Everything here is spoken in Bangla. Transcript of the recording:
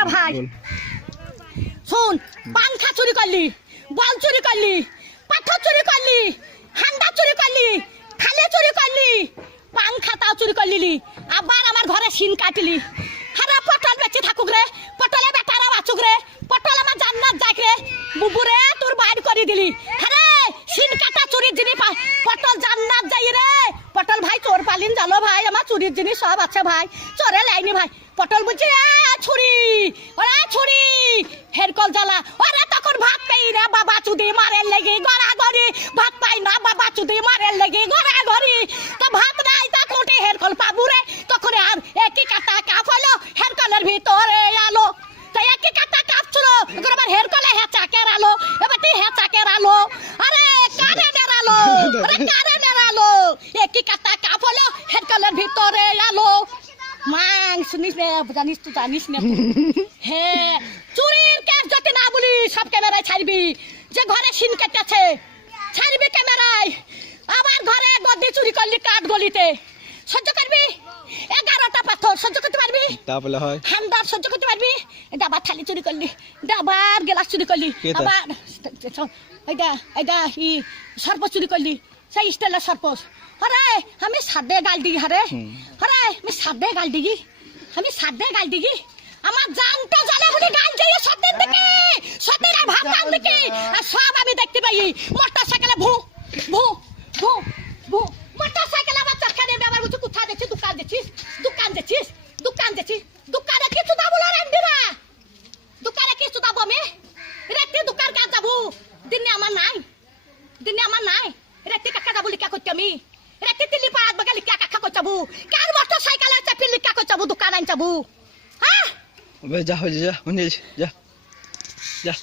রে ভাই শুন, পাংখা চুরি করলি, বল চুরি করলি, পাথর চুরি করলি, হান্ডা চুরি করলি, থালে চুরি করলি, পাংখা তাও চুরি করলি, আবার আমার ঘরে সিন কাটলি। হারা পটল বেঁচে থাকুক রে, পটলে বেটারা বাঁচুক রে, পটল আমার জান্নাত যাক রে, বুবুরে তোর বাইর করে দিলি। আরে সিন কাটা চুরির জিনিস পটল জান্নাত যাই রে। পটল ভাই চোর পালিন জানো ভাই, আমার চুরির জিনিস সব আছে ভাই, চোরে লাইনি ভাই। পটল বুঝছি ছুরি, ওরা ছুরি হেরকল জ্বালা, ওরা তখন ভাত পাই রে বাবা চুদি মারের লেগে গড়াগড়ি, ভাত পাই না বাবা চুদি মারের লেগে গড়াগড়ি। তো ভাত নাই তা কোটে হেরকল পাবু রে, তখন আর একই কাটা কাপ হলো হেরকলের ভিতরে আলো। তাই একই কাটা কাপ ছিল, এখন আবার হেরকলে হেঁচা কেরালো, এবার তুই হেঁচা কেরালো। আরে কারে নেড়ালো, আরে কারে নেড়ালো, একই কাটা কাপ হলো হেরকলের ভিতরে আলো। মাং শুনিস না, জানিস তো জানিস না। হ্যাঁ চুরির কেস যদি না বলি সব ক্যামেরায় ছাড়বি, যে ঘরে সিন কেটেছে ছাড়বি ক্যামেরায়। আবার ঘরে গদি চুরি করলি কাঠ গলিতে, সহ্য করবি? 11টা পাথর সহ্য করতে পারবি? তাহলে হয় হান্দার সহ্য করতে পারবি? ডাবার থালি চুরি করলি, ডাবার গ্লাস চুরি করলি, আবার এইটা সর্প চুরি করলি, সেই স্টাইলের সর্প। আরে আমি সাদে গাল দিই, হারে আরে আমি সাদে গাল দিই, আমি সাদে গাল দিই। আমার জানতে জানে বলে গাল দিয়ে সত্যের দিকে, সত্যের আর ভাত টান দিকে, আর সব আমি দেখতে পাই। মোটর সাইকেলে ভু ভু ভু ভু, মোটর সাইকেলে আমার চাকা নেবে, আবার বলছি কোথায় দেখছিস, দোকান দেখছিস, দোকান দেখছিস, দোকান দেখছিস, দোকানে কিছু দাবো না রান্দিরা, দোকানে কিছু দাবো আমি রাত্রি দোকান কাজ যাবো, দিনে আমার নাই, দিনে আমার নাই, রাত্রি কাকা যাবো লিখা করতে আমি, রাত্রি তিল্লি পাড়াত বাগা লিখা কাকা করতে যাবো, কার মোটর সাইকেলে চাপি লিখা করতে যাবো, দোকান আন যাবো। হ্যাঁ যা হয়ে যা, যা যা।